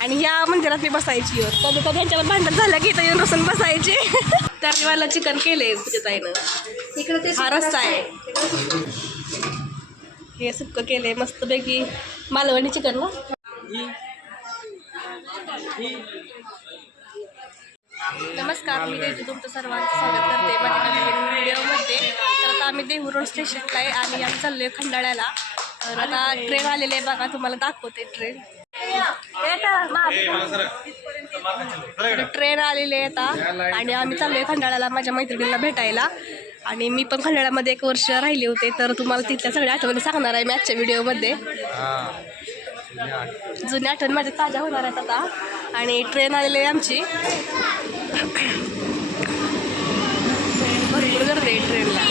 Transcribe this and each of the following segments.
आणि ह्या मंदिरात मी बसायची. कधी कधी यांच्यावर भांडण झालं की इथं येऊन बसून बसायची. तर मला चिकन केलंय पूजेताईनं इकडे ते हा रस्ता आहे. हे सुक्क केलंय मस्तपैकी मालवणी चिकन ना. नमस्कार मी देवजी तुमचं सर्वांचं स्वागत करते. माझ्या नवीन व्हिडिओमध्ये तर आता आम्ही देहू रोड स्टेशनला आहे आणि आम्ही चाललोय खंडाळ्याला. तर आता ट्रेन आलेली आहे बघा तुम्हाला दाखवते ट्रेन ट्रेन आलेली आहे आता. आणि आम्ही चाललोय खंडाळ्याला माझ्या मैत्रिणीला भेटायला. आणि मी पण खंडाळ्यामध्ये एक वर्ष राहिले होते तर तुम्हाला तिथल्या सगळ्या आठवणी सांगणार आहे मी आजच्या व्हिडिओमध्ये. जुन्या आठवणी माझ्या ताज्या होणार आहेत आता. आणि ट्रेन आलेली आहे आमची. भरपूर गर्दी आहे ट्रेनला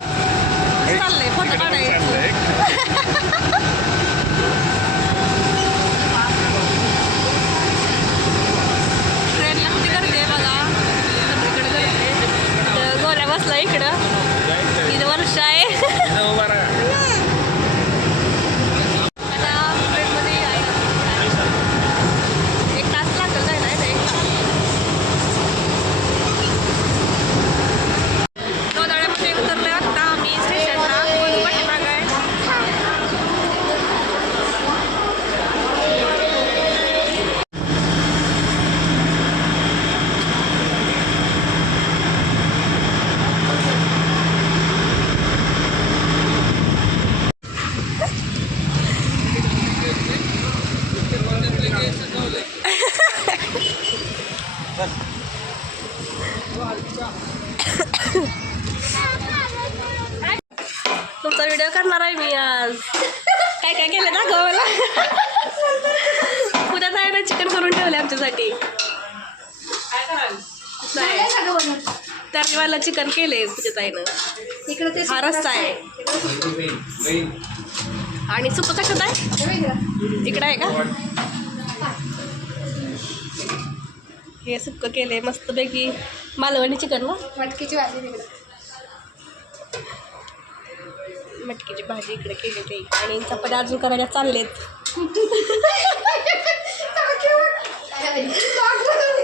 चाललंय फोटो काढायचं ट्रेनला किती गर्दी आहे बघा सगळीकडे गर्दी आहे इथं गोऱ्या बसला इकडं इथं वर्ष आहे आता ट्रेनमध्ये आहे. एक तास लागेल जायला इथं एक तास दोदाळ्यामध्ये उतरले वाटतं आम्ही स्टेशनला कोण पाठीमागं आहे तुमचा व्हिडिओ करणार आहे मी आज काय काय केलं दाखव मला उद्या जायला चिकन करून ठेवले आमच्यासाठी नाही. तर मला चिकन केले तुझ्या ताईनं. इकडे ते हा रस्ता आहे. आणि सुक कशात आहे? इकडं आहे का? हे सुक्क केले मस्तपैकी. मालवणी चिकन ना? मटकीची भाजी मटकीची भाजी इकडे केली ते. आणि चपात्या अजून करायला चाललेत.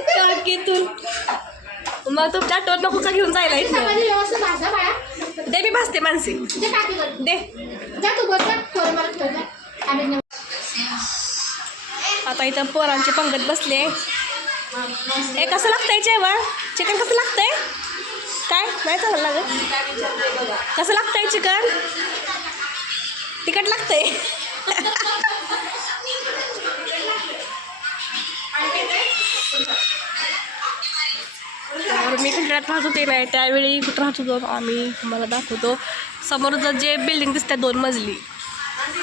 टाकीतून मग तुमच्या आठवत नको का घेऊन जायला इथं? बाळा. दे मी भासते मानसी. ते टाकीवर दे. तू. आता इथं पोरांची पंगत बसले. हे कसं लागतंय जेवण? चिकन कसं लागतंय? काय? नाही चांगलं लागत कसं लागतंय चिकन? तिखट लागतंय. मी खंडाळ्यात राहत होते नाही त्यावेळी कुठं राहत होतो आम्ही तुम्हाला दाखवतो. समोर जे बिल्डिंग दिसते दोन मजली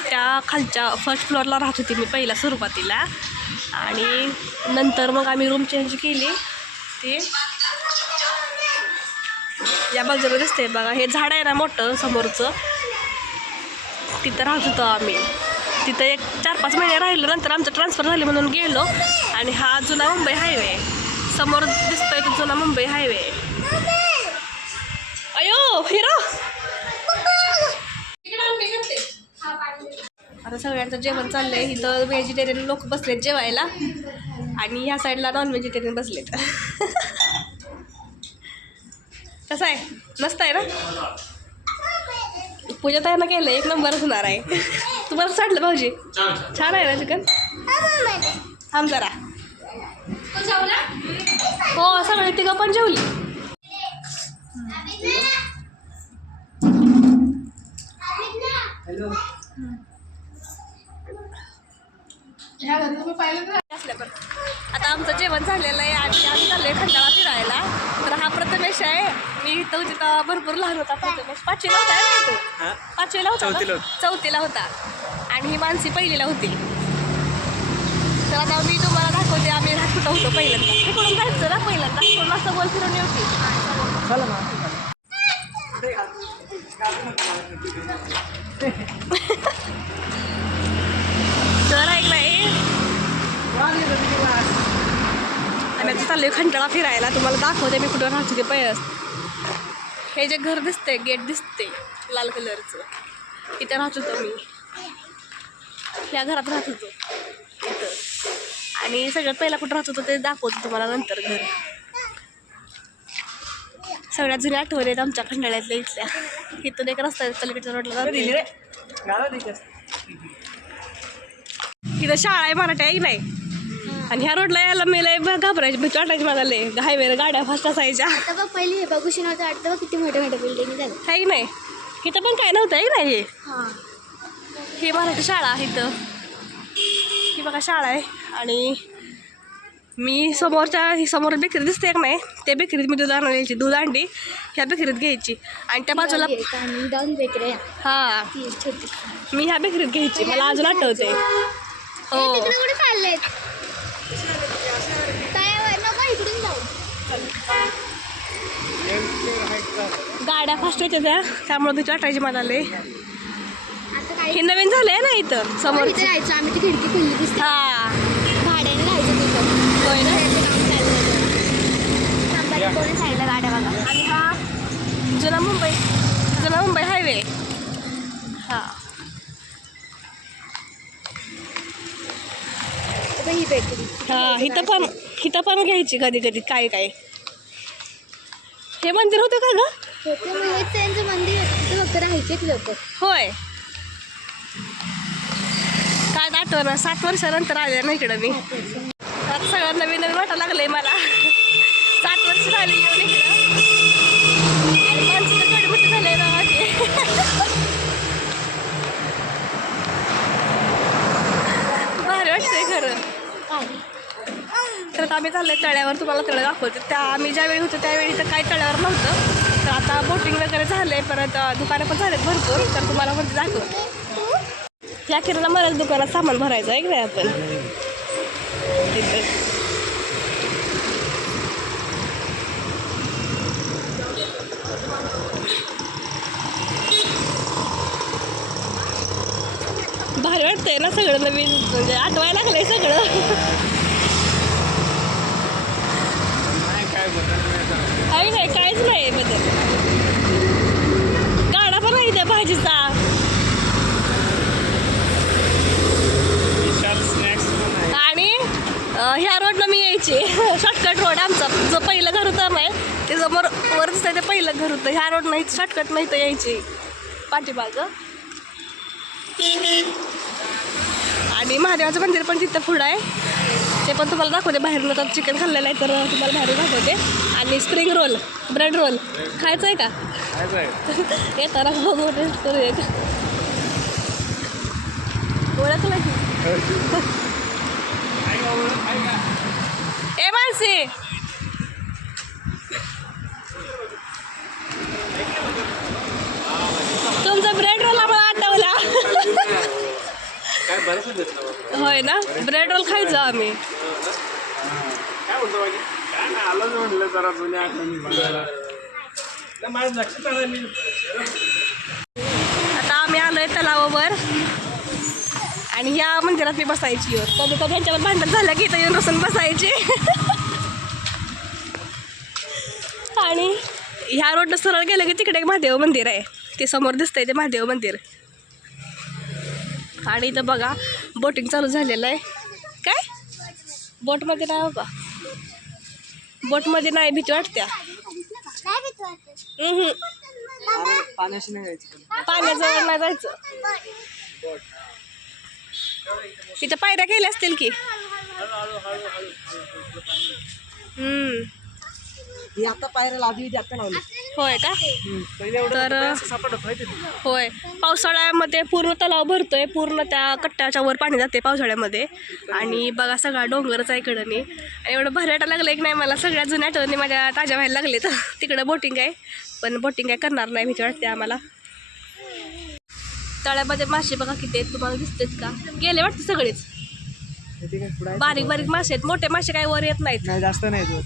त्या खालच्या फर्स्ट फ्लोअरला राहत होती मी पहिला सुरुवातीला. आणि नंतर मग आम्ही रूम चेंज केली. ते या बाजूला दिसते बघा. हे झाड आहे ना मोठं समोरचं. तिथं राहत होतो आम्ही. तिथं एक चार पाच महिने राहिलो नंतर आमचं ट्रान्सफर झाले म्हणून गेलो. आणि हा जुना मुंबई हायवे समोर दिसतोय तो जुना मुंबई हायवे. अयो हिरो! आता सगळ्यांचं जेवण चाललंय. इथं व्हेजिटेरियन लोक बसलेत जेवायला. आणि ह्या साईडला नॉन व्हेजिटेरियन बसलेत. कसं आहे? मस्त आहे ना? पूजा ताईनं केलं एक नंबरच होणार आहे. तुम्हाला वाटलं भाऊजी? छान आहे ना चिकन? थांब जरा. हो सगळे तिघं पण जेवली. आता आमचं जेवण झालेलं आहे आणि आम्ही चाललोय खंडाळा फिरायला. तर हा प्रथमेश आहे. मी तो तिथं भरपूर लहान होता प्रथमेश. पाचवीला होता आहे ना तो? पाचवीला होता? चौथीला होता. आणि ही मानसी पहिलीला होती. तर आता मी तुम्हाला दाखवते आम्ही कुठं होतो पहिल्यांदा. जायचं ना पहिल्यांदा. इकडून असं गोल फिरून येऊ तर ऐक नाही आम्ही आता खंटाळा फिरायला. तुम्हाला दाखवते मी कुठं राहतो ते पहिलं. हे जे घर दिसतंय गेट दिसते लाल कलरचं. इथे राहत होतो मी. ह्या घरात राहत होतो. इथं. आणि सगळ्यात पहिला कुठं राहत होतो ते दाखवतो तुम्हाला नंतर घर. सगळ्यात जुन्या आठवणी आहेत आमच्या खंडाळ्यातल्या इथल्या. इथून एक रस्ता आहे, पलीकडच्या रोडला इथं शाळा आहे मराठी आहे की नाही? आणि ह्या रोडला यायला मी लय घाबरायची भीती वाटायची मला लय. हायवेला गाड्या फास्ट असायच्या. आता बघ पहिली हे बघू नव्हतं वाटतं बघ किती मोठे मोठे बिल्डिंग झाले आहे की नाही? इथं पण काय नव्हतं आहे की नाही हे मराठी शाळा आहे इथं. बघा शाळा आहे. आणि मी समोरच्या ही समोर बेकरी दिसते का नाही त्या बेकरीत मी दूध आणायची दूध अंडी ह्या बेकरीत घ्यायची. आणि त्या बाजूला डाऊन बेकरी हां. मी ह्या बेकरीत घ्यायची मला अजून आठवते हो. गाड्या फास्ट होत्या त्या त्यामुळे भीती वाटायची मला हे नवीन झालंय ना इथं समोर इथे आम्ही ती खिडकी खुल्ली दिसते. हा. भाड्याने राहायचं तिथं. होय ना? त्याचं काम साईडला गाड्या बघा. आणि हा जुना मुंबई जुना मुंबई हायवे. हा. ही बेकरी हा इथं पण इथं पण घ्यायची कधी कधी काय काय. हे मंदिर होतं का ग? होते त्यांचं मंदिर होतं. तिथे फक्त राहायचेच लोक. होय. काय आठवण सात वर्षानंतर आले ना इकडं मी. आता सगळं नवीन नवीन वाटायला लागलंय मला. सात वर्ष झाले येऊन इकडं. आणि माणसं तर थोडी झाले ना माझे. भारी वाटतंय खरं. तर आता आम्ही चाललंय तळ्यावर तुम्हाला तळं दाखवतो. त्या आम्ही ज्यावेळी होतो त्यावेळी तर काही तळ्यावर नव्हतं. तर आता बोटिंग वगैरे झालंय परत दुकानं पण झालेत भरपूर. तर तुम्हाला म्हणजे दाखवतो. या किराणा मला दुकानात सामान भरायचं आहे की नाही आपण भारी वाटतंय ना सगळं नवीन म्हणजे आठवायला लागलंय सगळं. आहे नाही काहीच नाही बदल गाडा पण आहे त्या भाजीचा आणि अं, ह्या यायची शॉर्टकट रोड आमचा. जो पहिलं घर होतं नाही ते समोर वर दिसतंय ते पहिलं घर होतं. ह्या रोड नाही शॉर्टकट नाही तर यायची. पाठीमागं. आणि महादेवाचं मंदिर पण तिथं पुढं आहे. ते पण तुम्हाला दाखवते. बाहेरून तर चिकन खाल्लेलं आहे तर तुम्हाला बाहेरून दाखवते. आणि स्प्रिंग रोल ब्रेड रोल खायचं आहे का? येताना बघू करूया. का. ओळखलं की ए मानसी. तुमचा ब्रेड रोल आम्हाला आठवला. होय ना? ब्रेड रोल खायचं आम्ही. आता आम्ही आलोय तलावावर. आणि या मंदिरात मी बसायची कधी कधी यांच्यावर भांडण झालं की इथं येऊन बसून बसायची. आणि ह्या रोडनं सरळ गेलं की तिकडे एक महादेव मंदिर आहे. ते समोर दिसतंय ते महादेव मंदिर. आणि इथं बघा बोटिंग चालू झालेलं आहे. काय? बोटमध्ये नाही बाबा. बोटमध्ये नाही भीती वाटत्या हम्म. पाण्याशी नाही जायचं. पाण्याजवळ नाही जायचं. तिथं पायऱ्या केल्या असतील की? आता पायऱ्या होय का? तर होय. पावसाळ्यामध्ये पूर्ण तलाव भरतोय पूर्ण त्या कट्ट्याच्या वर पाणी जाते पावसाळ्यामध्ये. आणि बघा सगळा डोंगरच आहे इकडं. आणि एवढं भारी वाटायला लागलं की नाही मला सगळ्या जुन्या आठवणी माझ्या ताज्या व्हायला लागले तर तिकडं बोटिंग आहे पण बोटिंग काय करणार नाही भीती वाटते आम्हाला. तळ्यामध्ये मासे बघा किती आहेत तुम्हाला दिसतेत का? गेले वाटते सगळेच. बारीक बारीक मासे आहेत मोठे मासे काही वर येत नाहीत. नाही जास्त नाही येत.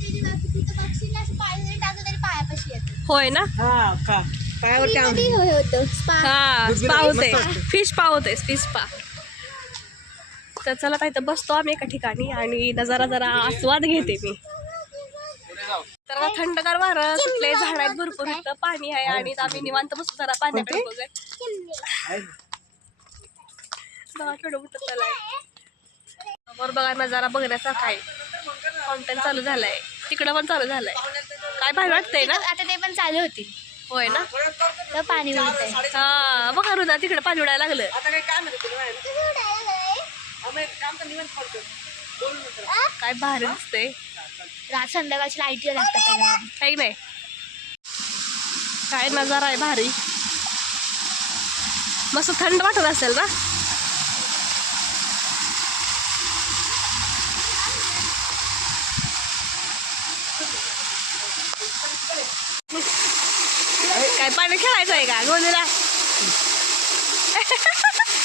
पायापाशी येतं होय ना? हा हे होतं हा. फिश पावत आहे. फिश पा तर चला आता इथं बसतो आम्ही एका ठिकाणी आणि नजारा जरा आस्वाद घेते मी. तर आता थंडगार वारं सुटले झाड आहेत भरपूर इथं पाणी आहे आणि आम्ही निवांत बसू जरा पाण्याकडे बघा नजारा बघण्यासारखा आहे. फाउंटन चालू झालाय. तिकडं पण चालू झालंय. काय भारी वाटतंय ना? आता ते पण चालू होतील. होय ना? तर पाणी उडत आहे हा बघा रुदा तिकडे पाणी उडायला लागलं. आता काही काम आहे तुला बाहेर? आम्ही काम तर निवांत करतो दोन मिनिटं. काय भारी दिसतंय. रात संध्याकाळची लाइट लागतात त्याच्यामध्ये काही नाही काय नजारा आहे भारी. मस्त थंड वाटत असेल ना? काय पाणी खेळायचं आहे का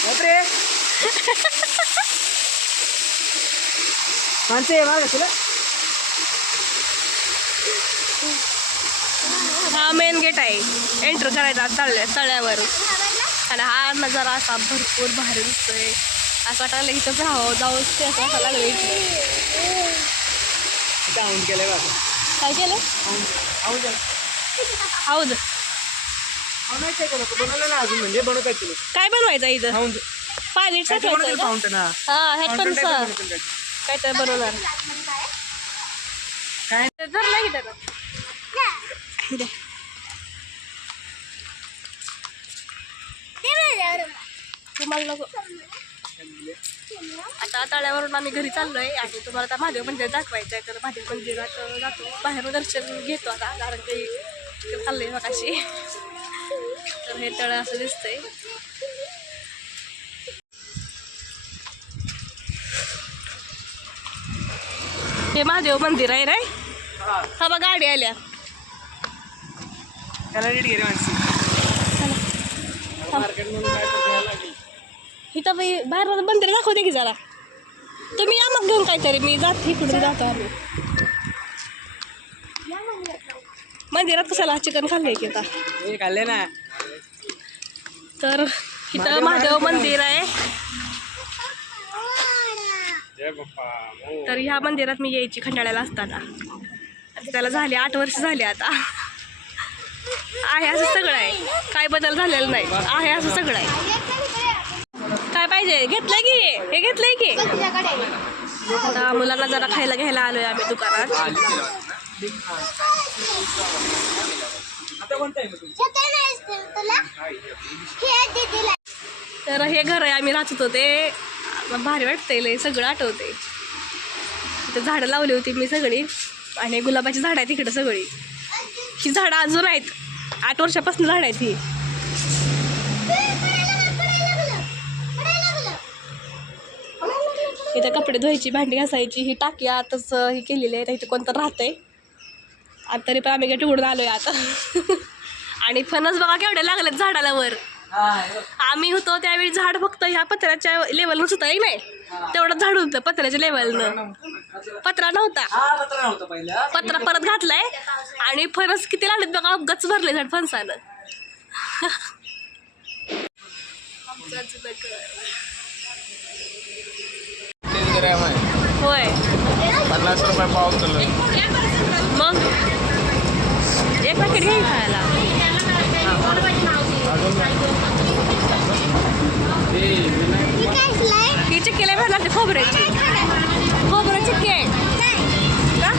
बापरे. माणसं मागं तुला? हा मेन गेट आहे. एंटर करायचा तळ्या तळ्यावर आणि हा नजारा असा भरपूर भारी दिसतोय. असं वाटायला इथं राहावं जाऊ ते असं लागलं इथं. इथं बघा. काय केलं? हौद म्हणजे काय बनवायचं इथं? पाणी हा ह्यात पण काय. तर बनवणार. काय? धरलं की त्यानं दे. तुम्हाला आता तळ्यावरून आम्ही घरी चाललोय आणि तुम्हाला आता महादेव मंदिर दाखवायचं आहे तर महादेव मंदिरात जातो. बाहेरून दर्शन घेतो आता कारण काही तिकडे चाललंय मगाशी. तर हे तळ असं दिसतंय. हे महादेव मंदिर आहे रे. हा बघ गाडी आल्या. त्याला इथं बाई बाहेर मंदिर दाखवते की जरा. तुम्ही या मग घेऊन काहीतरी. मी जात इकडून जातो आम्ही. मंदिरात कशाला चिकन खाल्लंय की आता? खाल्ले ना. तर इथं महादेव मंदिर आहे. तर ह्या मंदिरात मी यायची खंडाळ्याला असताना. आता त्याला झाली आठ वर्ष झाली आता. आहे असं सगळं आहे. काय बदल झालेला नाही. आहे असं सगळं आहे. पाहिजे. घेतलंय की? हे घेतलंय की? आता मुलांना जरा खायला घ्यायला आलोय आम्ही दुकानात? तर हे घर आहे आम्ही राहत होतो ते भारी वाटतंय लय सगळं आठवते तिथे झाडं लावली होती मी सगळी. आणि गुलाबाची झाडं आहेत तिकडं सगळी. ही झाडं अजून आहेत. आठ वर्षापासून झाडं आहेत ही. इथं कपडे धुवायची भांडी घासायची ही टाकी आताच ही केलेली आहे इथे कोणतं राहतंय. आता तरी पण आम्ही गेट उघडून आलोय आता. आणि फणस बघा केवढे लागलेत झाडाला वर. आम्ही होतो त्यावेळी झाड फक्त ह्या पत्र्याच्या लेवलवर होतं आहे नाही? तेवढं झाड होतं पत्र्याच्या लेवलनं पत्रा नव्हता. हा पत्र परत घातलाय. आणि फणस किती लागलेत बघा गच भरले झाड फणसानं. जुनं घर. होय. पन्नास रुपये पाव किलो. मग? एक पॅकेट घेईन खायला. ही चिक्की लय भारी लागते खोबऱ्याची. खोबरं चिक्की आहे. का?